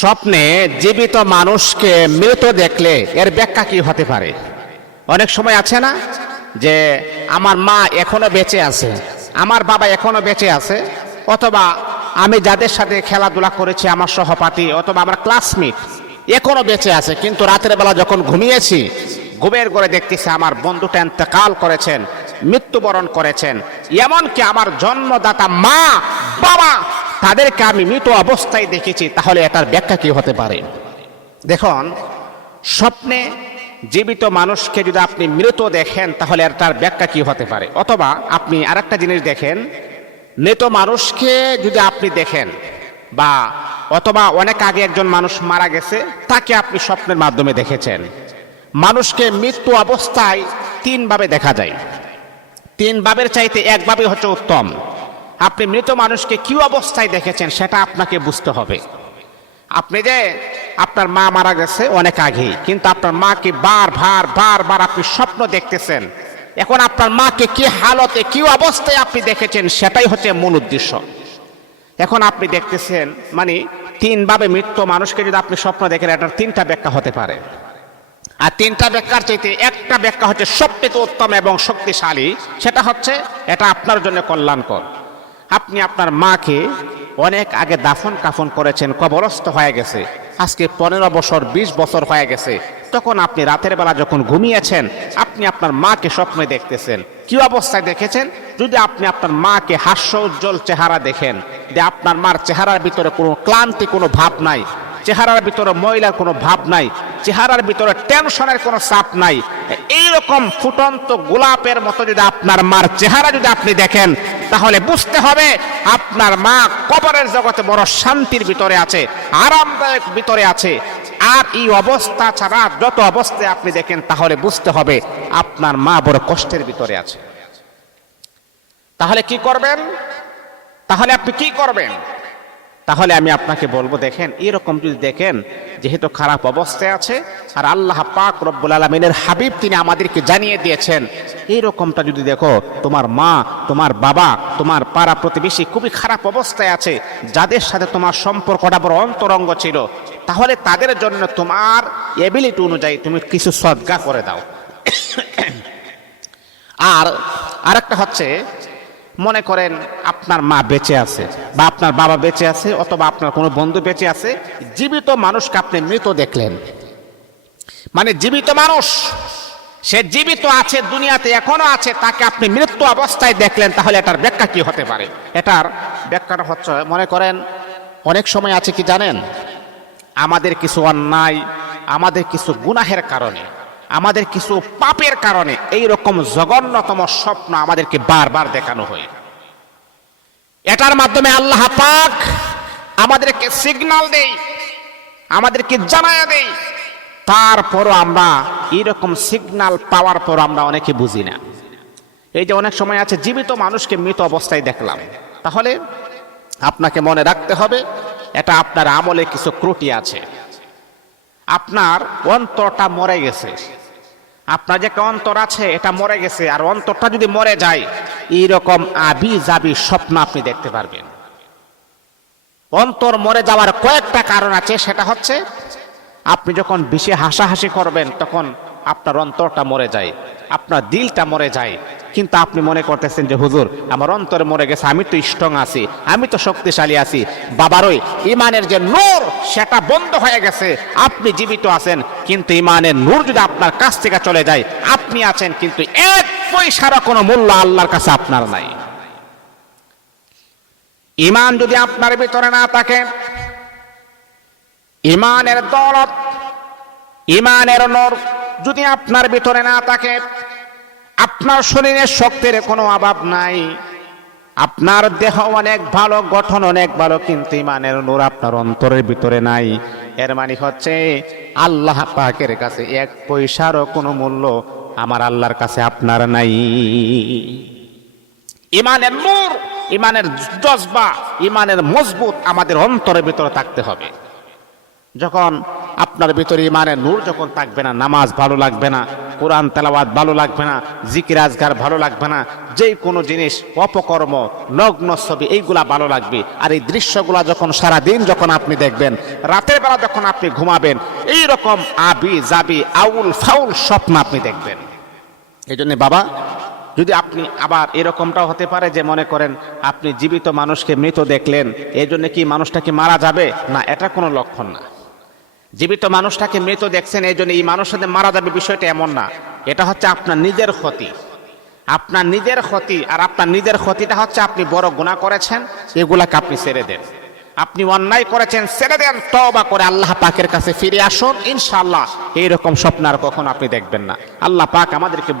স্বপ্নে জীবিত মানুষকে মৃত দেখলে এর ব্যাখ্যা কি হতে পারে? অনেক সময় আছে না যে আমার মা এখনো বেঁচে আছে, আমার বাবা এখনো বেঁচে আছে, অথবা আমি যাদের সাথে খেলাধুলা করেছি আমার সহপাঠী অথবা আমার ক্লাসমেট এখনো বেঁচে আছে, কিন্তু রাতের বেলা যখন ঘুমিয়েছি ঘুমের ঘরে দেখতেছি আমার বন্ধুটা ইন্তেকাল করেছেন, মৃত্যুবরণ করেছেন। এমনকি আমার জন্মদাতা মা বাবা তাদেরকে আমি মৃত অবস্থায় দেখেছি। তাহলে এটার ব্যাখ্যা কি হতে পারে? দেখুন, স্বপ্নে জীবিত মানুষকে যদি আপনি মৃত দেখেন তাহলে এটার ব্যাখ্যা কি হতে পারে? অথবা আপনি আরেকটা জিনিস দেখেন, মৃত মানুষকে যদি আপনি দেখেন বা অথবা অনেক আগে একজন মানুষ মারা গেছে তাকে আপনি স্বপ্নের মাধ্যমে দেখেছেন। মানুষকে মৃত্যু অবস্থায় তিনভাবে দেখা যায়, তিন ভাবের চাইতে একভাবে হচ্ছে উত্তম। আপনি মৃত মানুষকে কি অবস্থায় দেখেছেন সেটা আপনাকে বুঝতে হবে। আপনি যে আপনার মা মারা গেছে অনেক আগেই, কিন্তু আপনার মাকে বারবার আপনি স্বপ্ন দেখতেছেন। এখন আপনার মাকে কি হালতে কি অবস্থায় আপনি দেখেছেন সেটাই হচ্ছে মূল উদ্দেশ্য। এখন আপনি দেখতেছেন মানে তিনভাবে মৃত্যু মানুষকে যদি আপনি স্বপ্ন দেখেন এটার তিনটা ব্যাখ্যা হতে পারে। আর তিনটা ব্যাখ্যার চাইতে একটা ব্যাখ্যা হচ্ছে সবচেয়ে উত্তম এবং শক্তিশালী, সেটা হচ্ছে এটা আপনার জন্য কল্যাণকর। আপনি আপনার মাকে অনেক আগে দাফন কাফন করেছেন, কবরস্থ হয়ে গেছে, আজকে 15 বছর 20 বছর হয়ে গেছে। তখন আপনি রাতের বেলা যখন ঘুমিয়েছেন আপনি আপনার মাকে স্বপ্নে দেখতেছেন। কি অবস্থায় দেখেছেন? যদি আপনি আপনার মাকে হাস্য উজ্জ্বল চেহারা দেখেন, যে আপনার মার চেহারার ভিতরে কোনো ক্লান্তি কোনো ভাব নাই, চেহারার ভিতরে ময়লার কোনো ভাব নাই, চেহারার ভিতরে টেনশনের কোনো চাপ নাই, এইরকম ফুটন্ত গোলাপের মতো যদি আপনার মার চেহারা যদি আপনি দেখেন তাহলে বুঝতে হবে আপনার মা কবরের জগতে বড় শান্তির ভিতরে আছে, আরামদায়ক ভিতরে আছে। আর এই অবস্থা ছাড়া যত অবস্থায় আপনি দেখেন তাহলে বুঝতে হবে আপনার মা বড় কষ্টের ভিতরে আছে। তাহলে কি করবেন? তাহলে আপনি কি করবেন? তাহলে আমি আপনাকে বলবো, দেখেন এরকম যদি দেখেন যেহেতু খারাপ অবস্থায় আছে, আর আল্লাহ পাক রব্বুল আলামিনের হাবিব তিনি আমাদেরকে জানিয়ে দিয়েছেন এইরকমটা যদি দেখো তোমার মা তোমার বাবা তোমার পাড়া প্রতিবেশী খুবই খারাপ অবস্থায় আছে, যাদের সাথে তোমার সম্পর্কটা বড় অন্তরঙ্গ ছিল, তাহলে তাদের জন্য তোমার এবিলিটি অনুযায়ী তুমি কিছু সদকা করে দাও। আর আরেকটা হচ্ছে, মনে করেন আপনার মা বেঁচে আছে বা আপনার বাবা বেঁচে আছে অথবা আপনার কোনো বন্ধু বেঁচে আছে, জীবিত মানুষকে আপনি মৃত দেখলেন, মানে জীবিত মানুষ সে জীবিত আছে দুনিয়াতে এখনো আছে, তাকে আপনি মৃত্যু অবস্থায় দেখলেন, তাহলে এটার ব্যাখ্যা কি হতে পারে? এটার ব্যাখ্যাটা হচ্ছে, মনে করেন অনেক সময় আছে কি জানেন, আমাদের কিছু অন্যায় আমাদের কিছু গুনাহের কারণে আমাদের কিছু পাপের কারণে এই রকম জঘন্যতম স্বপ্ন আমাদেরকে বারবার দেখানো হয়। এটার মাধ্যমে আল্লাহ পাক আমাদেরকে সিগন্যাল দেয়, আমাদেরকে জানায়া দেয়, তারপরও আমরা এরকম সিগন্যাল পাওয়ার পর আমরা অনেকে বুঝি না। এই যে অনেক সময় আছে জীবিত মানুষকে মৃত অবস্থায় দেখলাম, তাহলে আপনাকে মনে রাখতে হবে এটা আপনার আমলে কিছু ত্রুটি আছে। আপনার অন্তরটা মরে গেছে, আপনার যে একটা অন্তর আছে এটা মরে গেছে, আর অন্তরটা যদি মরে যায় এইরকম আবি জাবি স্বপ্ন আপনি দেখতে পারবেন। অন্তর মরে যাওয়ার কয়েকটা কারণ আছে, সেটা হচ্ছে আপনি যখন বেশি হাসাহাসি করবেন তখন আপনার অন্তরটা মরে যায়, আপনার দিলটা মরে যায়, কিন্তু আপনি মনে করতেছেন যে হুজুর আমার অন্তরে মরে গেছে, আমি তো স্ট্রং আছি, আমি তো শক্তিশালী আছি। বাবারই ইমানের যে নূর সেটা বন্ধ হয়ে গেছে, আপনি জীবিত আছেন, কিন্তু ইমানের নূর যদি আপনার কাছ থেকে চলে যায় আপনি আছেন কিন্তু এক পয়সারও কোনো মূল্য আল্লাহর কাছে আপনার নাই। ইমান যদি আপনার ভিতরে না থাকে, ইমানের দৌলত ইমানের নূর যদি আপনার ভিতরে না থাকে, আপনার শরীরে শক্তির কোনো অভাব নাই, আপনার দেহ অনেক ভালো, গঠন অনেক ভালো, কিন্তু ইমানের নূর আপনার অন্তরের ভিতরে নাই, এর মানে হচ্ছে আল্লাহ পাকের কাছে এক পয়সারও কোনো মূল্য আমার আল্লাহর কাছে আপনার নাই। ইমানের নূর, ইমানের জজবা, ইমানের মজবুত আমাদের অন্তরের ভিতরে থাকতে হবে। যখন আপনার ভিতরে ইমানের নূর যখন থাকবে না, নামাজ ভালো লাগবে না, কোরআন তেলাওয়াত ভালো লাগবে না, জিকির আজকার ভালো লাগবে না, যে কোনো জিনিস অপকর্ম, নগ্ন ছবি এইগুলা ভালো লাগবে। আর এই দৃশ্যগুলা যখন সারাদিন যখন আপনি দেখবেন, রাতের বেলা যখন আপনি ঘুমাবেন, এইরকম আবি জাবি আউল ফাউল স্বপ্ন আপনি দেখবেন। এই জন্য বাবা, যদি আপনি আবার এরকমটাও হতে পারে যে মনে করেন আপনি জীবিত মানুষকে মৃত দেখলেন, এই জন্য কি মানুষটা কি মারা যাবে? না, এটা কোনো লক্ষণ না। জীবিত মানুষটাকে মৃত দেখছেন এই জন্য এই মানুষের সাথে মারা যাবে, বিষয়টা এমন না। এটা হচ্ছে আপনার নিজের ক্ষতি, আপনার নিজের ক্ষতি। আর আপনার নিজের ক্ষতিটা হচ্ছে আপনি বড় গুনাহ করেছেন, এগুলাকে আপনি ছেড়ে দেন। আপনি অন্যায় করেছেন, ছেড়ে দেন, তওবা করে আল্লাহ পাকের কাছে ফিরে আসুন। ইনশাআল্লাহ এইরকম স্বপ্ন আর কখনো আপনি দেখবেন না। আল্লাহ পাক আমাদেরকে